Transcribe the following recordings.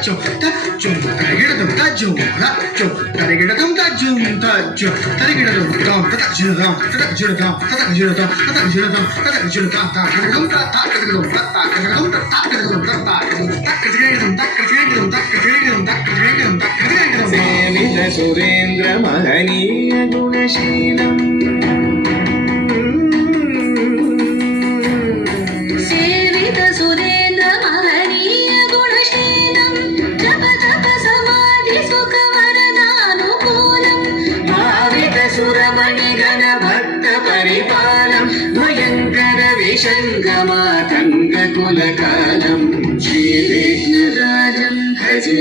tachum tachum tarigidadum tachum tachum tarigidadum tachum tachum tarigidadum dum tatachum tatachum tatachum tatachum tatachum tatachum Savitha Surendra మహనీయ గుణశీలం సేవిత సురేంద్ర మహనీయ గుణశీలం జప తప సమాధి సుఖ వరదానుకూలం భావిత సురమణి గణ భక్త పరిపాలం భయంకర విషంగమాతంగ కులకాలం శ్రీ విఘ్నరాజం భజే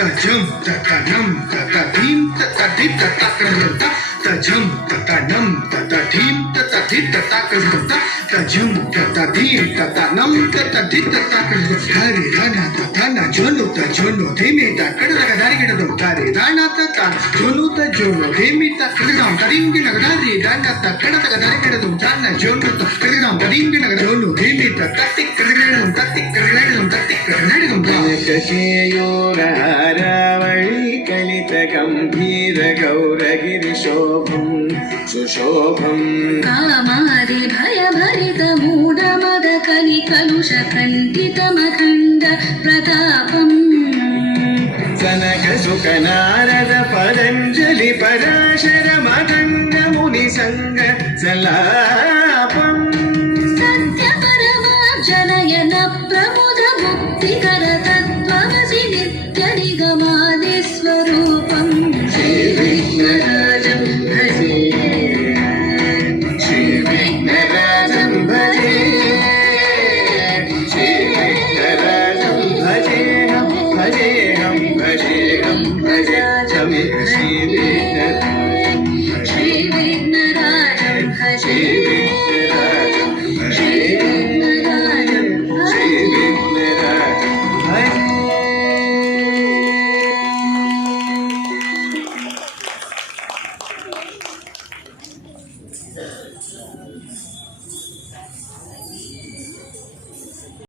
Tajam tatanam tatatim tatatit tatakram tajam tatanam tatatim tatatit tatakram tajam tatatim tatanam tatatit tatakram hari rana tatana jonu tajono dhimi takadaraga darigidadum hari rana tatana jonu tajono dhimi takadam taringinaga dari rana takadaraga darigidadum tana jonu takadam taringinaga jonu dhimi tatatikadam tatikadam tatikadam కేయూరహారావళి కలిత గంభీర గౌరగిరి శోభం సుశోభం కామాది భయ భరిత మూఢ మద కలి కలుష ఖండిత మఖండ ప్రతాపం సనక సుఖ నారద పదంజలి పరాశర మఖండ ముని సంగ సలాపం సత్య పరమ జనయన ప్రముద ముక్తికర